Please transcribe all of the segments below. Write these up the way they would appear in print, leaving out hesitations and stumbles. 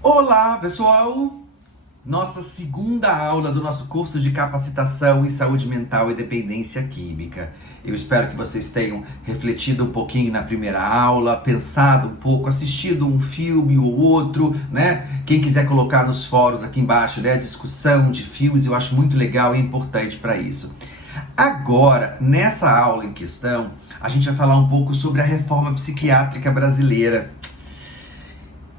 Olá, pessoal! Nossa segunda aula do nosso curso de capacitação em saúde mental e dependência química. Eu espero que vocês tenham refletido um pouquinho na primeira aula, pensado um pouco, assistido um filme ou outro, né? Quem quiser colocar nos fóruns aqui embaixo, né, a discussão de filmes, eu acho muito legal e importante para isso. Agora, nessa aula em questão, a gente vai falar um pouco sobre a reforma psiquiátrica brasileira.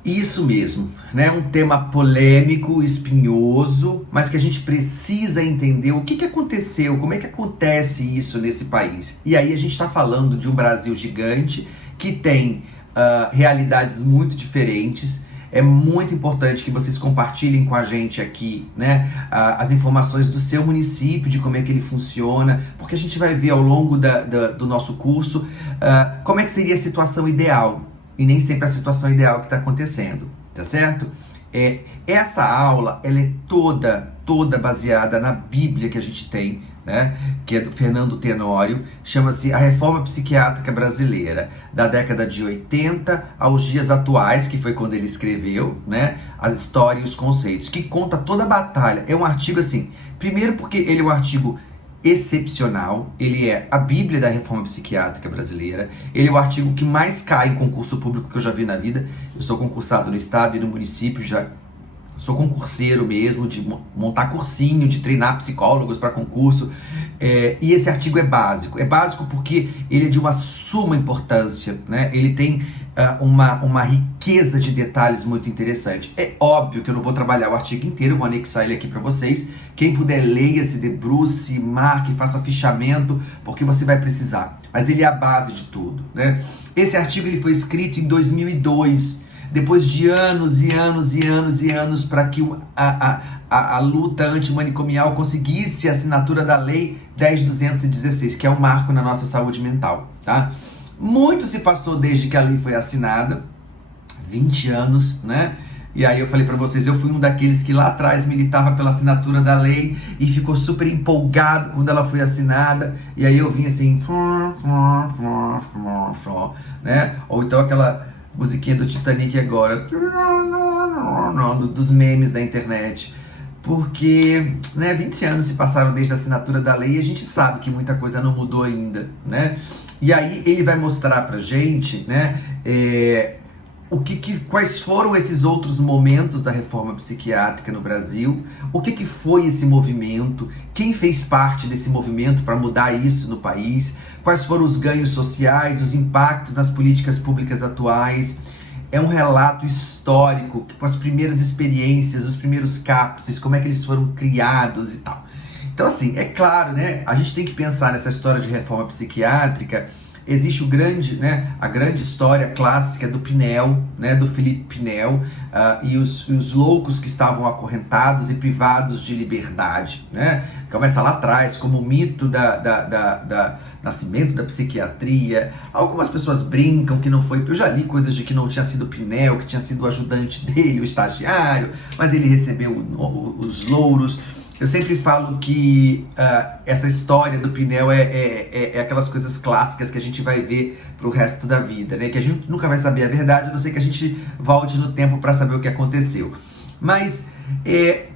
Isso mesmo, né? Um tema polêmico, espinhoso, mas que a gente precisa entender o que aconteceu, como é que acontece isso nesse país. E aí a gente está falando de um Brasil gigante que tem realidades muito diferentes. É muito importante que vocês compartilhem com a gente aqui, né, as informações do seu município, de como é que ele funciona, porque a gente vai ver ao longo do nosso curso como é que seria a situação ideal. E nem sempre a situação ideal que está acontecendo, tá certo? Essa aula, ela é toda baseada na Bíblia que a gente tem, né? Que é do Fernando Tenório, chama-se A Reforma Psiquiátrica Brasileira, da década de 80 aos dias atuais, que foi quando ele escreveu, né? A história e os conceitos, que conta toda a batalha. É um artigo assim, primeiro porque ele é um artigo excepcional, ele é a Bíblia da Reforma Psiquiátrica Brasileira, ele é o artigo que mais cai em concurso público que eu já vi na vida. Eu sou concursado no estado e no município, já sou concurseiro mesmo, de montar cursinho, de treinar psicólogos para concurso, e esse artigo é básico porque ele é de uma suma importância, né? Ele tem uma riqueza de detalhes muito interessante. É óbvio que eu não vou trabalhar o artigo inteiro, vou anexar ele aqui para vocês. Quem puder, leia, se debruce, marque, faça fichamento, porque você vai precisar. Mas ele é a base de tudo, né? Esse artigo ele foi escrito em 2002, depois de anos e anos e anos e anos para que a luta antimanicomial conseguisse a assinatura da Lei 10.216, que é um marco na nossa saúde mental, tá? Muito se passou desde que a lei foi assinada, 20 anos, né? E aí eu falei pra vocês, eu fui um daqueles que lá atrás militava pela assinatura da lei e ficou super empolgado quando ela foi assinada. E aí eu vim assim, né? Ou então aquela musiquinha do Titanic agora, dos memes da internet. Porque, né, 20 anos se passaram desde a assinatura da lei e a gente sabe que muita coisa não mudou ainda, né? E aí ele vai mostrar pra gente, né, quais foram esses outros momentos da reforma psiquiátrica no Brasil, o que foi esse movimento, quem fez parte desse movimento para mudar isso no país, quais foram os ganhos sociais, os impactos nas políticas públicas atuais. É um relato histórico, com as primeiras experiências, os primeiros CAPS, como é que eles foram criados e tal. Então, assim, é claro, né? A gente tem que pensar nessa história de reforma psiquiátrica. Existe a grande história clássica do Pinel, né, do Felipe Pinel, e os loucos que estavam acorrentados e privados de liberdade, né? Começa lá atrás, como o mito da nascimento da psiquiatria. Algumas pessoas brincam que não foi. Eu já li coisas de que não tinha sido Pinel, que tinha sido o ajudante dele, o estagiário, mas ele recebeu os louros. Eu sempre falo que essa história do Pinel é aquelas coisas clássicas que a gente vai ver pro resto da vida, né? Que a gente nunca vai saber a verdade, a não ser que a gente volte no tempo para saber o que aconteceu. Mas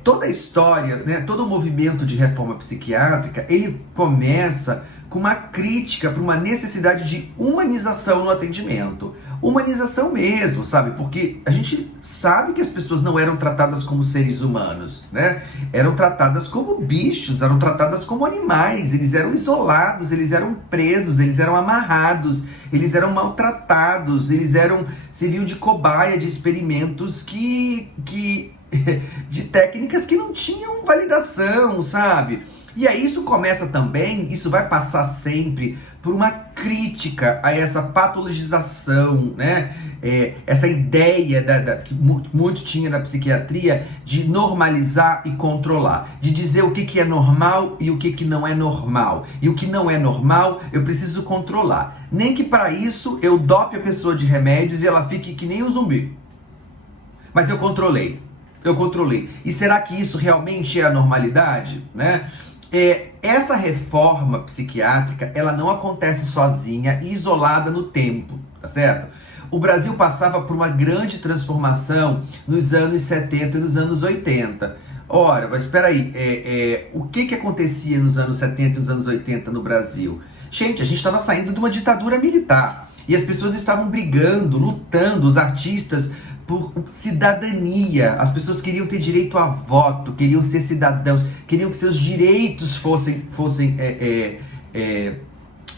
toda a história, né, todo o movimento de reforma psiquiátrica, ele começa com uma crítica para uma necessidade de humanização no atendimento. Humanização mesmo, sabe? Porque a gente sabe que as pessoas não eram tratadas como seres humanos, né? Eram tratadas como bichos, eram tratadas como animais, eles eram isolados, eles eram presos, eles eram amarrados, eles eram maltratados, eles serviam de cobaia de experimentos de técnicas que não tinham validação, sabe? E aí isso começa também, isso vai passar sempre por uma crítica a essa patologização, né? Essa ideia que muito tinha na psiquiatria de normalizar e controlar, de dizer o que é normal e o que não é normal. E o que não é normal eu preciso controlar. Nem que para isso eu dope a pessoa de remédios e ela fique que nem um zumbi. Mas eu controlei. E será que isso realmente é a normalidade, né? Essa reforma psiquiátrica, ela não acontece sozinha e isolada no tempo, tá certo? o Brasil passava por uma grande transformação nos anos 70 e nos anos 80. Ora, mas espera aí, o que acontecia nos anos 70 e nos anos 80 no Brasil? Gente, a gente estava saindo de uma ditadura militar e as pessoas estavam brigando, lutando, os artistas, por cidadania. As pessoas queriam ter direito a voto, queriam ser cidadãos, queriam que seus direitos fossem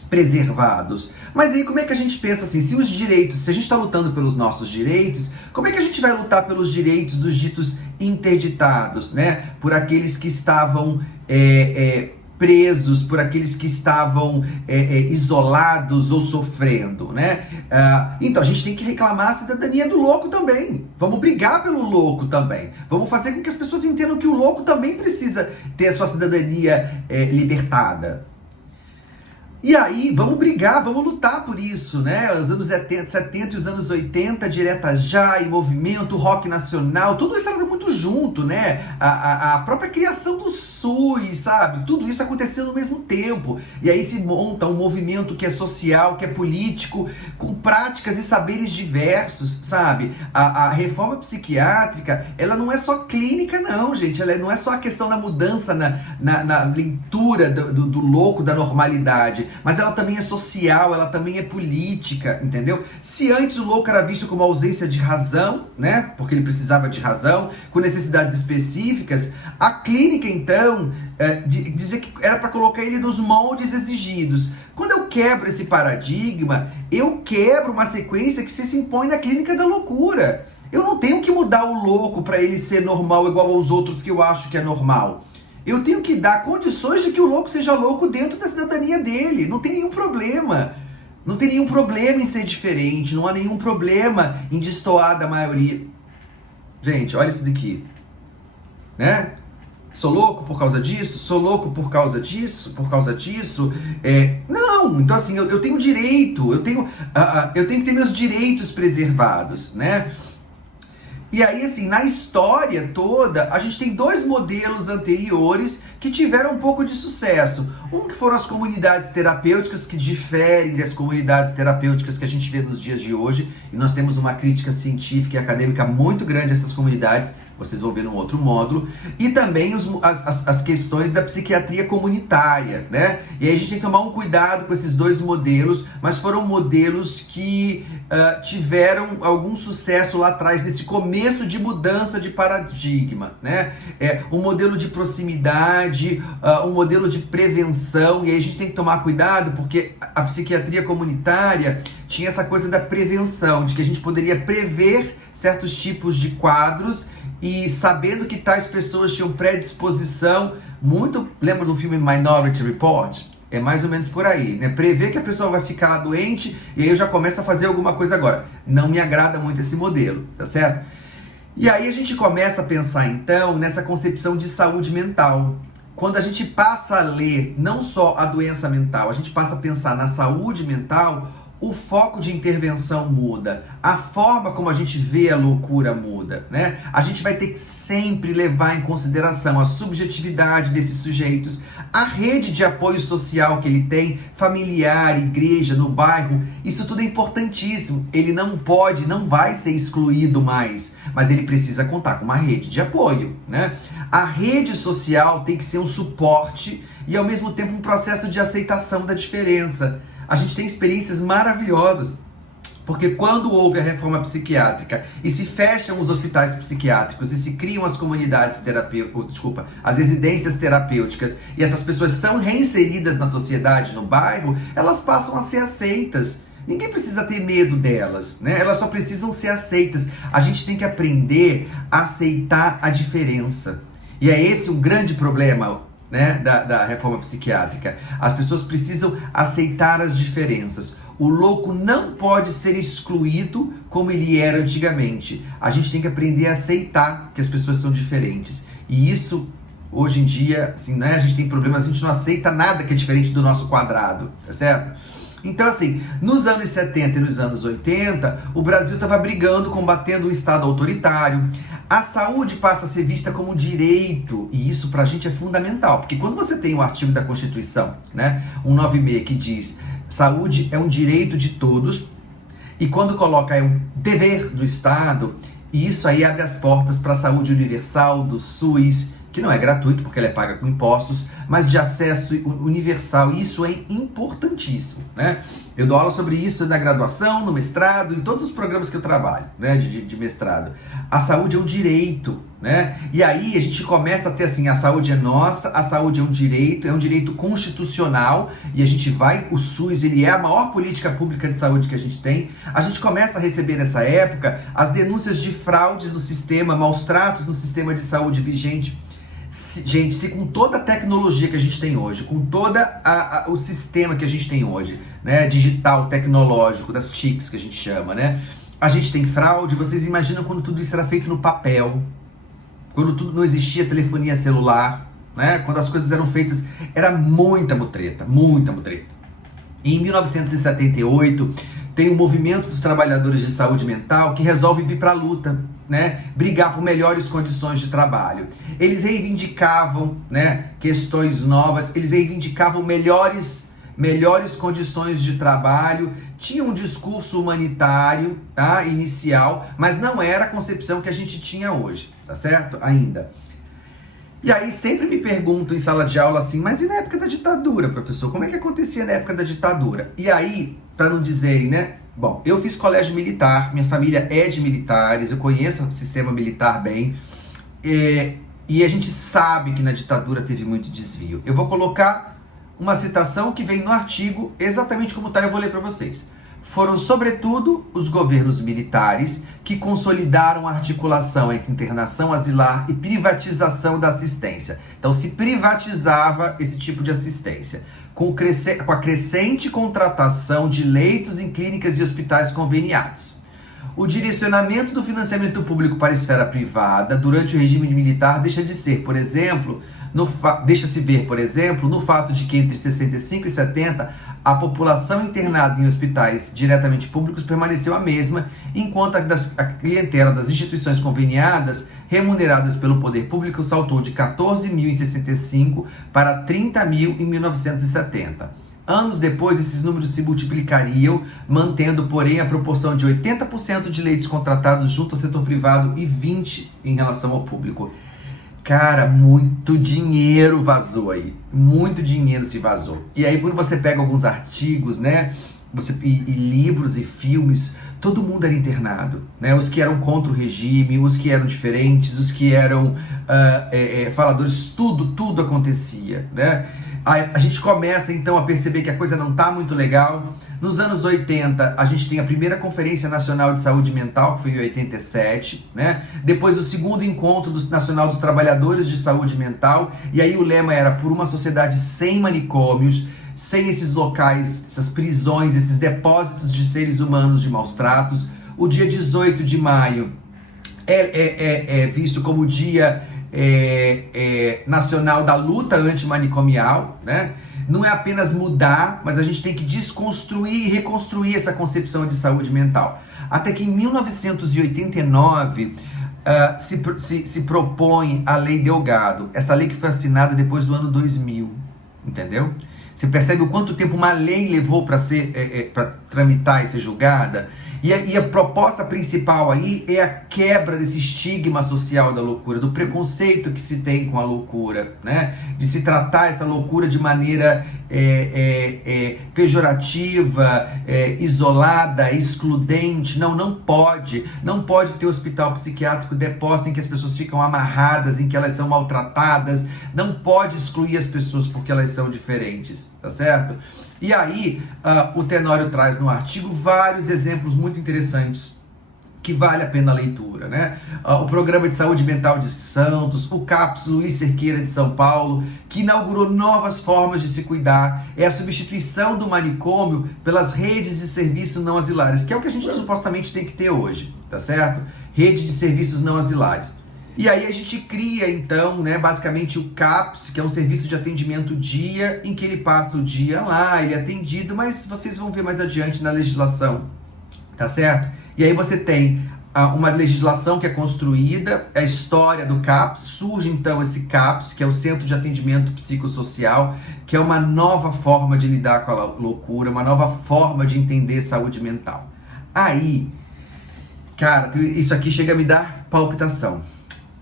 preservados. Mas aí como é que a gente pensa assim, se a gente está lutando pelos nossos direitos, como é que a gente vai lutar pelos direitos dos ditos interditados, né? Por aqueles que estavam presos, por aqueles que estavam isolados ou sofrendo, né? Então a gente tem que reclamar a cidadania do louco também. Vamos brigar pelo louco também. Vamos fazer com que as pessoas entendam que o louco também precisa ter a sua cidadania libertada. E aí, vamos brigar, vamos lutar por isso, né? Os anos 70 e os anos 80, Direta Já, e movimento, rock nacional, tudo isso era muito junto, né? A própria criação do SUS, sabe? Tudo isso aconteceu no mesmo tempo. E aí se monta um movimento que é social, que é político, com práticas e saberes diversos, sabe? A reforma psiquiátrica, ela não é só clínica, não, gente. Ela não é só a questão da mudança na leitura do louco, da normalidade. Mas ela também é social, ela também é política, entendeu? Se antes o louco era visto como ausência de razão, né? Porque ele precisava de razão, com necessidades específicas, a clínica, então, dizer que era para colocar ele nos moldes exigidos. Quando eu quebro esse paradigma, eu quebro uma sequência que se impõe na clínica da loucura. Eu não tenho que mudar o louco para ele ser normal igual aos outros que eu acho que é normal. Eu tenho que dar condições de que o louco seja louco dentro da cidadania dele. Não tem nenhum problema. Não tem nenhum problema em ser diferente. Não há nenhum problema em destoar da maioria. Gente, olha isso daqui. Né? Sou louco por causa disso? Sou louco por causa disso? Por causa disso? Não, então assim, eu tenho direito. Eu tenho que ter meus direitos preservados, né? E aí, assim, na história toda, a gente tem dois modelos anteriores que tiveram um pouco de sucesso. Um que foram as comunidades terapêuticas, que diferem das comunidades terapêuticas que a gente vê nos dias de hoje. E nós temos uma crítica científica e acadêmica muito grande a essas comunidades. Vocês vão ver num outro módulo. E também as questões da psiquiatria comunitária, né? E aí a gente tem que tomar um cuidado com esses dois modelos, mas foram modelos que tiveram algum sucesso lá atrás, nesse começo de mudança de paradigma, né? Um modelo de proximidade, um modelo de prevenção, e aí a gente tem que tomar cuidado, porque a psiquiatria comunitária tinha essa coisa da prevenção, de que a gente poderia prever certos tipos de quadros, e sabendo que tais pessoas tinham predisposição, lembra do filme Minority Report? É mais ou menos por aí, né? Prever que a pessoa vai ficar doente e aí eu já começo a fazer alguma coisa agora. Não me agrada muito esse modelo, tá certo? E aí a gente começa a pensar então nessa concepção de saúde mental. Quando a gente passa a ler não só a doença mental, a gente passa a pensar na saúde mental, o foco de intervenção muda, a forma como a gente vê a loucura muda, né? A gente vai ter que sempre levar em consideração a subjetividade desses sujeitos, a rede de apoio social que ele tem, familiar, igreja, no bairro, isso tudo é importantíssimo. Ele não vai ser excluído mais, mas ele precisa contar com uma rede de apoio, né? A rede social tem que ser um suporte e ao mesmo tempo um processo de aceitação da diferença. A gente tem experiências maravilhosas, porque quando houve a reforma psiquiátrica e se fecham os hospitais psiquiátricos e se criam as comunidades as residências terapêuticas, e essas pessoas são reinseridas na sociedade, no bairro, elas passam a ser aceitas. Ninguém precisa ter medo delas, né? Elas só precisam ser aceitas. A gente tem que aprender a aceitar a diferença. E é esse o grande problema, né, da reforma psiquiátrica. As pessoas precisam aceitar as diferenças. O louco não pode ser excluído como ele era antigamente. A gente tem que aprender a aceitar que as pessoas são diferentes. E isso, hoje em dia, assim, né, a gente tem problemas, a gente não aceita nada que é diferente do nosso quadrado, tá certo? Então, assim, nos anos 70 e nos anos 80, o Brasil estava brigando, combatendo o Estado autoritário. A saúde passa a ser vista como um direito, e isso pra gente é fundamental, porque quando você tem um artigo da Constituição, né, 196, que diz: saúde é um direito de todos, E quando coloca é um dever do Estado, e isso aí abre as portas para a saúde universal do SUS, que não é gratuito porque ela é paga com impostos, mas de acesso universal. E isso é importantíssimo, né? Eu dou aula sobre isso na graduação, no mestrado, em todos os programas que eu trabalho, né, de mestrado. A saúde é um direito, né? E aí a gente começa a ter assim, a saúde é nossa, a saúde é um direito constitucional, e a gente vai, o SUS, ele é a maior política pública de saúde que a gente tem. A gente começa a receber nessa época as denúncias de fraudes no sistema, maus tratos no sistema de saúde vigente. Gente, se com toda a tecnologia que a gente tem hoje, com todo o sistema que a gente tem hoje, né, digital, tecnológico, das TICs que a gente chama, né, a gente tem fraude. Vocês imaginam quando tudo isso era feito no papel, quando tudo não existia telefonia celular, né, quando as coisas eram feitas, era muita mutreta, muita mutreta. E em 1978, tem o movimento dos trabalhadores de saúde mental que resolve vir para a luta, né? Brigar por melhores condições de trabalho. Eles reivindicavam, né, questões novas, eles reivindicavam melhores condições de trabalho, tinha um discurso humanitário, tá, inicial, mas não era a concepção que a gente tinha hoje, tá certo? Ainda. E aí sempre me perguntam em sala de aula assim, mas e na época da ditadura, professor? Como é que acontecia na época da ditadura? E aí, para não dizerem, né? Bom, eu fiz colégio militar, minha família é de militares, eu conheço o sistema militar bem, e a gente sabe que na ditadura teve muito desvio. Eu vou colocar uma citação que vem no artigo, exatamente como está, eu vou ler para vocês. Foram, sobretudo, os governos militares que consolidaram a articulação entre internação asilar e privatização da assistência. Então, se privatizava esse tipo de assistência, com a crescente contratação de leitos em clínicas e hospitais conveniados. O direcionamento do financiamento público para a esfera privada durante o regime militar deixa-se ver, por exemplo, no fato de que entre 65 e 70 a população internada em hospitais diretamente públicos permaneceu a mesma, enquanto a clientela das instituições conveniadas remuneradas pelo poder público saltou de 14 mil em 65 para 30 mil em 1970. Anos depois, esses números se multiplicariam, mantendo, porém, a proporção de 80% de leitos contratados junto ao setor privado e 20% em relação ao público. Cara, muito dinheiro vazou aí. Muito dinheiro se vazou. E aí, quando você pega alguns artigos, né? E livros e filmes, todo mundo era internado, né? Os que eram contra o regime, os que eram diferentes, os que eram faladores, tudo acontecia, né? A gente começa então a perceber que a coisa não está muito legal. Nos anos 80, a gente tem a primeira Conferência Nacional de Saúde Mental, que foi em 87, né? Depois o segundo encontro nacional dos trabalhadores de saúde mental, e aí o lema era por uma sociedade sem manicômios, sem esses locais, essas prisões, esses depósitos de seres humanos de maus tratos. O dia 18 de maio é visto como o dia nacional da luta antimanicomial, né? Não é apenas mudar, mas a gente tem que desconstruir e reconstruir essa concepção de saúde mental. Até que em 1989 se propõe a Lei Delgado, essa lei que foi assinada depois do ano 2000, entendeu? Você percebe o quanto tempo uma lei levou para tramitar e ser julgada? E a proposta principal aí é a quebra desse estigma social da loucura, do preconceito que se tem com a loucura, né? De se tratar essa loucura de maneira pejorativa, isolada, excludente. Não pode ter hospital psiquiátrico depósito em que as pessoas ficam amarradas, em que elas são maltratadas. Não pode excluir as pessoas porque elas são diferentes, tá certo? E aí, o Tenório traz no artigo vários exemplos muito interessantes que vale a pena a leitura, né? O Programa de Saúde Mental de Santos, o CAPS Luiz Cerqueira de São Paulo, que inaugurou novas formas de se cuidar, é a substituição do manicômio pelas redes de serviços não asilares, que é o que a gente supostamente tem que ter hoje, tá certo? Rede de serviços não asilares. E aí a gente cria, então, né, basicamente o CAPS, que é um serviço de atendimento dia, em que ele passa o dia lá, ele é atendido, mas vocês vão ver mais adiante na legislação, tá certo? E aí você tem uma legislação que é construída, a história do CAPS, surge então esse CAPS, que é o Centro de Atendimento Psicossocial, que é uma nova forma de lidar com a loucura, uma nova forma de entender saúde mental. Aí, cara, isso aqui chega a me dar palpitação.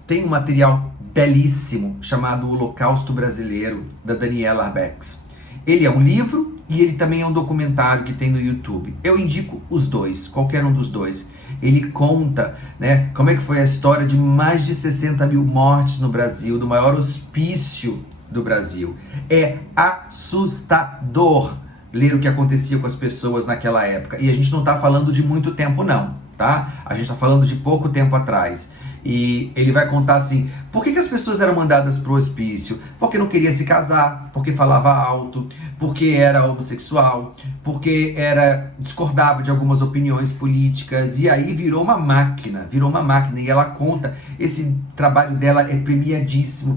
Tem um material belíssimo chamado O Holocausto Brasileiro, da Daniela Arbex. Ele é um livro e ele também é um documentário que tem no YouTube. Eu indico os dois, qualquer um dos dois. Ele conta, né, como é que foi a história de mais de 60 mil mortes no Brasil, do maior hospício do Brasil. É assustador ler o que acontecia com as pessoas naquela época. E a gente não está falando de muito tempo não, tá? A gente está falando de pouco tempo atrás. E ele vai contar assim, por que as pessoas eram mandadas para o hospício? Porque não queria se casar, porque falava alto, porque era homossexual, porque discordava de algumas opiniões políticas, e aí virou uma máquina, e ela conta, esse trabalho dela é premiadíssimo.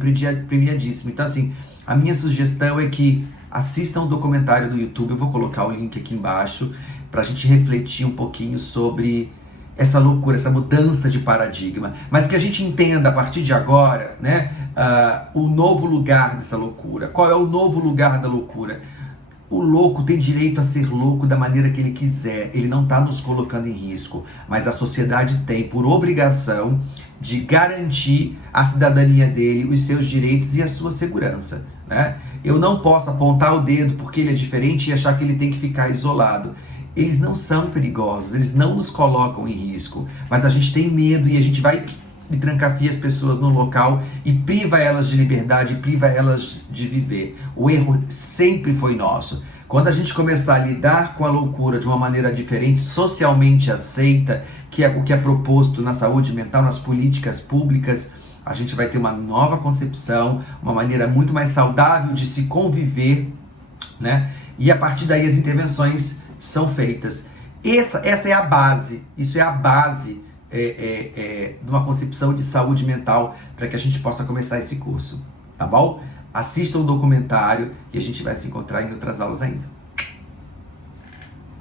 Então assim, a minha sugestão é que assistam o documentário do YouTube, eu vou colocar o link aqui embaixo, para a gente refletir um pouquinho sobre essa loucura, essa mudança de paradigma, mas que a gente entenda a partir de agora, né, o novo lugar dessa loucura. Qual é o novo lugar da loucura? O louco tem direito a ser louco da maneira que ele quiser, ele não está nos colocando em risco, mas a sociedade tem por obrigação de garantir a cidadania dele, os seus direitos e a sua segurança, né? Eu não posso apontar o dedo porque ele é diferente e achar que ele tem que ficar isolado. Eles não são perigosos, eles não nos colocam em risco, mas a gente tem medo e a gente vai e trancafiar as pessoas no local e priva elas de liberdade, priva elas de viver. O erro sempre foi nosso. Quando a gente começar a lidar com a loucura de uma maneira diferente, socialmente aceita, que é o que é proposto na saúde mental, nas políticas públicas, a gente vai ter uma nova concepção, uma maneira muito mais saudável de se conviver, né? E a partir daí as intervenções são feitas. Essa é a base, isso é a base de uma concepção de saúde mental para que a gente possa começar esse curso, tá bom? Assista o documentário e a gente vai se encontrar em outras aulas ainda.